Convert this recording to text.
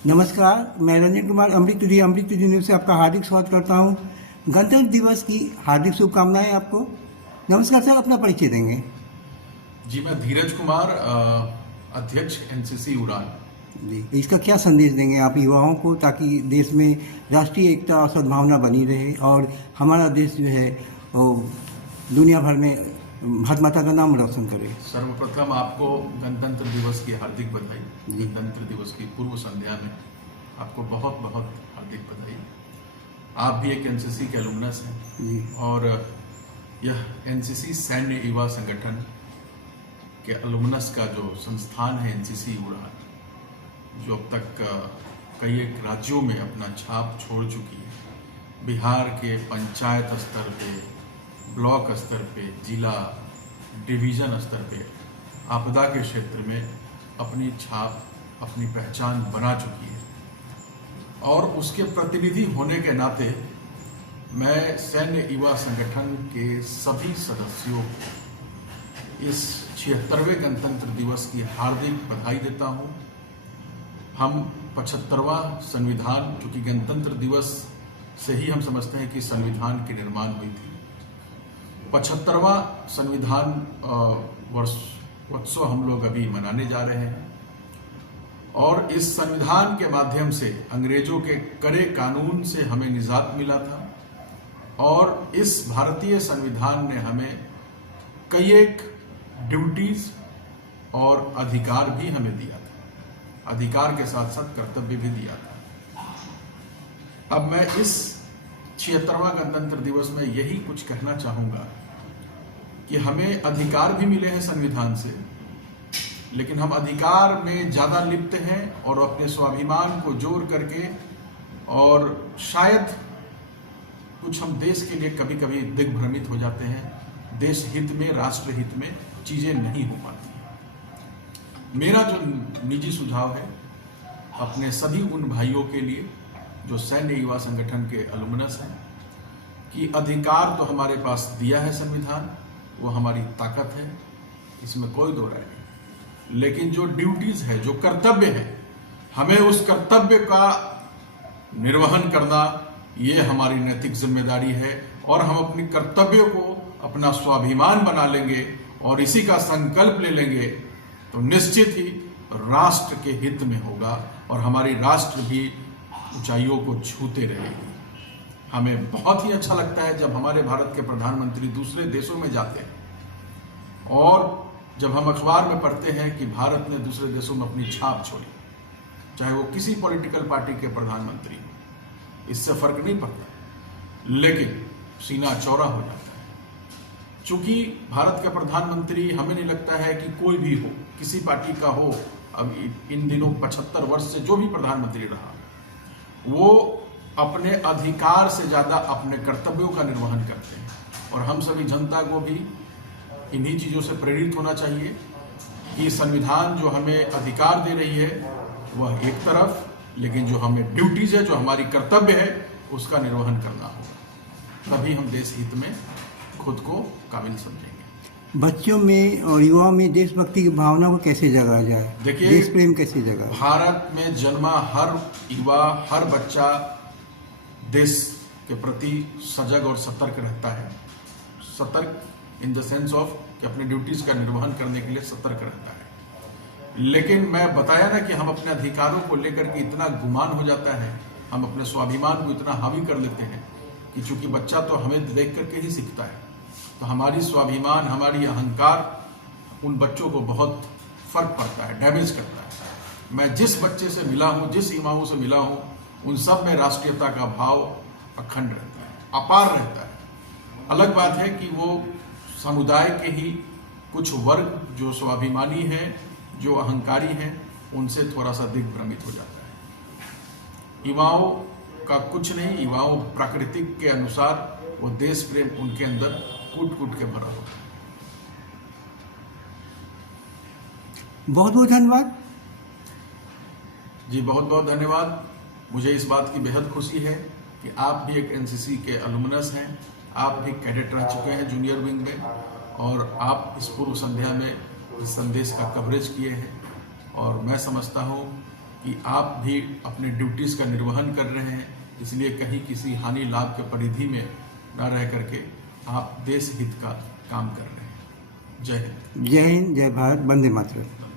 नमस्कार, मैं रंजन कुमार अमृत न्यूज़ से आपका हार्दिक स्वागत करता हूं। गणतंत्र दिवस की हार्दिक शुभकामनाएं आपको। नमस्कार सर, अपना परिचय देंगे? जी, मैं धीरज कुमार, अध्यक्ष एनसीसी उड़ान। जी, इसका क्या संदेश देंगे आप युवाओं को, ताकि देश में राष्ट्रीय एकता और सद्भावना बनी रहे और हमारा देश जो है वो दुनिया भर में भारत माता का नाम रोशन करे? सर्वप्रथम आपको गणतंत्र दिवस की हार्दिक बधाई। जी। गणतंत्र दिवस की पूर्व संध्या में आपको बहुत बहुत हार्दिक बधाई। आप भी एक एनसीसी के एलुमनस हैं जी। और यह एनसीसी सैन्य युवा संगठन के एलुमनस का जो संस्थान है एनसीसी उड़ान, जो अब तक कई एक राज्यों में अपना छाप छोड़ चुकी है। बिहार के पंचायत स्तर पे, ब्लॉक स्तर पे, जिला डिवीजन स्तर पे आपदा के क्षेत्र में अपनी छाप, अपनी पहचान बना चुकी है। और उसके प्रतिनिधि होने के नाते मैं सैन्य युवा संगठन के सभी सदस्यों को इस 76वें गणतंत्र दिवस की हार्दिक बधाई देता हूं। हम 75वां संविधान, चूंकि गणतंत्र दिवस से ही हम समझते हैं कि संविधान की निर्माण हुई थी, 75वां संविधान वर्षोत्सव हम लोग अभी मनाने जा रहे हैं। और इस संविधान के माध्यम से अंग्रेजों के कड़े कानून से हमें निजात मिला था और इस भारतीय संविधान ने हमें कई एक ड्यूटीज और अधिकार भी हमें दिया था। अधिकार के साथ साथ कर्तव्य भी दिया था। अब मैं इस 76वां गणतंत्र दिवस में यही कुछ कहना चाहूंगा कि हमें अधिकार भी मिले हैं संविधान से, लेकिन हम अधिकार में ज्यादा लिप्त हैं और अपने स्वाभिमान को जोड़ करके, और शायद कुछ हम देश के लिए कभी कभी दिग्भ्रमित हो जाते हैं। देश हित में, राष्ट्र हित में चीजें नहीं हो पाती। मेरा जो निजी सुझाव है अपने सभी उन भाइयों के लिए जो सैन्य युवा संगठन के एलुमनस हैं, कि अधिकार तो हमारे पास दिया है संविधान, वो हमारी ताकत है, इसमें कोई दो राय नहीं। लेकिन जो ड्यूटीज है, जो कर्तव्य है, हमें उस कर्तव्य का निर्वहन करना, ये हमारी नैतिक जिम्मेदारी है। और हम अपनी कर्तव्यों को अपना स्वाभिमान बना लेंगे और इसी का संकल्प ले लेंगे तो निश्चित ही राष्ट्र के हित में होगा और हमारी राष्ट्र भी ऊंचाइयों को छूते रहेगी। हमें बहुत ही अच्छा लगता है जब हमारे भारत के प्रधानमंत्री दूसरे देशों में जाते हैं और जब हम अखबार में पढ़ते हैं कि भारत ने दूसरे देशों में अपनी छाप छोड़ी, चाहे वो किसी पॉलिटिकल पार्टी के प्रधानमंत्री हो, इससे फर्क नहीं पड़ता, लेकिन सीना चौड़ा हो जाता है। चूंकि भारत का प्रधानमंत्री, हमें नहीं लगता है कि कोई भी हो, किसी पार्टी का हो, अब इन दिनों 75 वर्ष से जो भी प्रधानमंत्री रहा, वो अपने अधिकार से ज्यादा अपने कर्तव्यों का निर्वहन करते हैं। और हम सभी जनता को भी इन्हीं चीजों से प्रेरित होना चाहिए कि संविधान जो हमें अधिकार दे रही है वह एक तरफ, लेकिन जो हमें ड्यूटीज है, जो हमारी कर्तव्य है, उसका निर्वहन करना होगा। तभी हम देश हित में खुद को काबिल समझेंगे। बच्चों में और युवाओं में देशभक्ति की भावना को कैसे जगाया जाए? देखिए, देश प्रेम कैसे जगाए? भारत में जन्मा हर युवा, हर बच्चा देश के प्रति सजग और सतर्क रहता है। सतर्क इन द सेंस ऑफ कि अपने ड्यूटीज का निर्वहन करने के लिए सतर्क रहता है। लेकिन मैं बताया ना कि हम अपने अधिकारों को लेकर के इतना गुमान हो जाता है, हम अपने स्वाभिमान को इतना हावी कर लेते हैं कि चूंकि बच्चा तो हमें देख करके ही सीखता है, तो हमारी स्वाभिमान, हमारी अहंकार उन बच्चों को बहुत फर्क पड़ता है, डैमेज करता है। मैं जिस बच्चे से मिला हूं, जिस युवाओं से मिला हूं, उन सब में राष्ट्रीयता का भाव अखंड रहता है, अपार रहता है। अलग बात है कि वो समुदाय के ही कुछ वर्ग जो स्वाभिमानी है, जो अहंकारी हैं, उनसे थोड़ा सा दिग्भ्रमित हो जाता है। युवाओं का कुछ नहीं, युवाओं प्राकृतिक के अनुसार वो देश प्रेम उनके अंदर कूट कूट के भरा होता है। बहुत बहुत धन्यवाद जी, बहुत बहुत धन्यवाद। मुझे इस बात की बेहद खुशी है कि आप भी एक एनसीसी के एलुमनस हैं, आप भी कैडेट रह चुके हैं जूनियर विंग में, और आप इस पूर्व संध्या में इस संदेश का कवरेज किए हैं। और मैं समझता हूँ कि आप भी अपने ड्यूटीज़ का निर्वहन कर रहे हैं, इसलिए कहीं किसी हानि लाभ के परिधि में न रह करके आप देश हित का काम कर रहे हैं। जय हिंद। जय हिंद, जय भारत, वंदे मातरम।